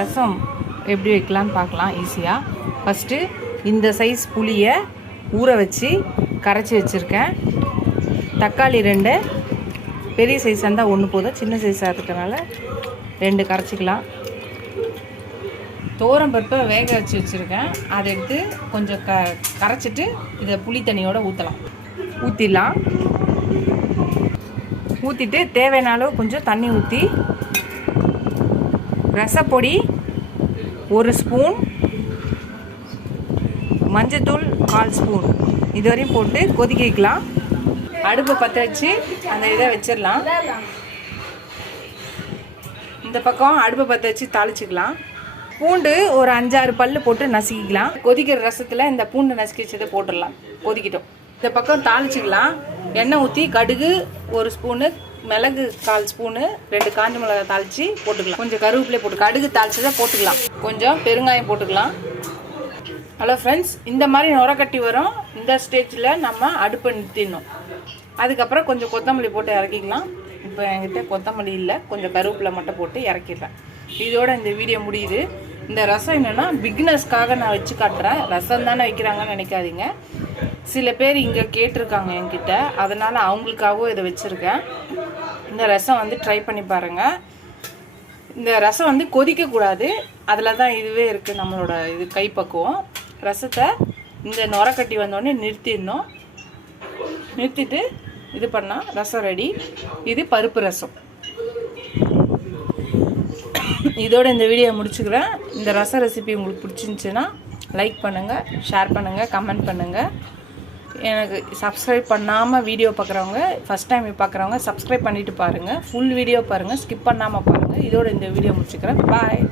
ரசம் எப்படி வைக்கலான்னு பார்க்கலாம் ஈஸியாக. ஃபஸ்ட்டு இந்த சைஸ் புளியை ஊற வச்சு கரைச்சி வச்சுருக்கேன். தக்காளி 2, பெரிய சைஸாக இருந்தால் 1 போதும், சின்ன சைஸாக இருக்கிறனால 2 கரைச்சிக்கலாம். துவரம்பருப்பை வேக வச்சு வச்சுருக்கேன். அதை எடுத்து கொஞ்சம் கரைச்சிட்டு இதை புளி தண்ணியோடு ஊற்றிடலாம். ஊற்றிட்டு தேவையான அளவு கொஞ்சம் தண்ணி ஊற்றி ரசப்பொடி 1 ஸ்பூன், மஞ்சத்தூள் 1/4 ஸ்பூன் இதுவரையும் போட்டு கொதிக்க வைக்கலாம். அடுப்பை பற்ற வச்சு அந்த இதை வச்சிடலாம். இந்த பக்கம் அடுப்பை பற்ற வச்சு தாளிச்சிக்கலாம். பூண்டு ஒரு 5-6 பல் போட்டு நசுக்கிக்கலாம். கொதிக்கிற ரசத்தில் இந்த பூண்டு நசுக்கி வச்சதை போட்டுடலாம். கொதிக்கிட்டோம். இந்த பக்கம் தாளிச்சிக்கலாம். எண்ணெய் ஊற்றி கடுகு 1 ஸ்பூனு, மிளகு 1/4 ஸ்பூனு, 2 காஞ்ச மிளகாய் தாளித்து போட்டுக்கலாம். கொஞ்சம் கருவேப்பிலை போட்டு கடுகு தாளிச்சதை போட்டுக்கலாம். கொஞ்சம் பெருங்காயம் போட்டுக்கலாம். ஹலோ ஃப்ரெண்ட்ஸ், இந்த மாதிரி நுரக்கட்டி வரும். இந்த ஸ்டேஜில் நம்ம அடுப்பை நிறுத்திடணும். அதுக்கப்புறம் கொஞ்சம் கொத்தமல்லி போட்டு இறக்கிக்கலாம். இப்போ என்கிட்ட கொத்தமல்லி இல்லை, கொஞ்சம் கருவேப்பிலை மட்டும் போட்டு இறக்கிடுறேன். இதோட இந்த வீடியோ முடியுது. இந்த ரசம் என்னென்னா பிகினர்ஸ்க்காக நான் வச்சு காட்டுறேன். ரசம் தானே வைக்கிறாங்கன்னு நினைக்காதீங்க. சில பேர் இங்கே கேட்டிருக்காங்க என்கிட்ட, அதனால் அவங்களுக்காகவும் இதை வச்சுருக்கேன். இந்த ரசம் வந்து ட்ரை பண்ணி பாருங்கள். இந்த ரசம் வந்து கொதிக்கக்கூடாது, அதில் தான் இதுவே இருக்குது நம்மளோட இது கைப்பக்குவம். ரசத்தை இந்த நுரக்கட்டி வந்தோடனே நிறுத்திடணும். நிறுத்திட்டு இது பண்ணால் ரசம் ரெடி. இது பருப்பு ரசம். இதோட இந்த வீடியோ முடிச்சுக்கிறேன். இந்த ரச ரெசிபி உங்களுக்கு பிடிச்சிருந்துச்சுன்னா லைக் பண்ணுங்கள், ஷேர் பண்ணுங்கள், கமெண்ட் பண்ணுங்கள். எனக்கு சப்ஸ்கிரைப் பண்ணாமல் வீடியோ பார்க்குறவங்க, ஃபஸ்ட் டைம் பார்க்குறவங்க சப்ஸ்கிரைப் பண்ணிவிட்டு பாருங்கள். ஃபுல் வீடியோ பாருங்கள், ஸ்கிப் பண்ணாமல் பாருங்கள். இதோட இந்த வீடியோ முடிச்சுக்கிறேன். பாய்.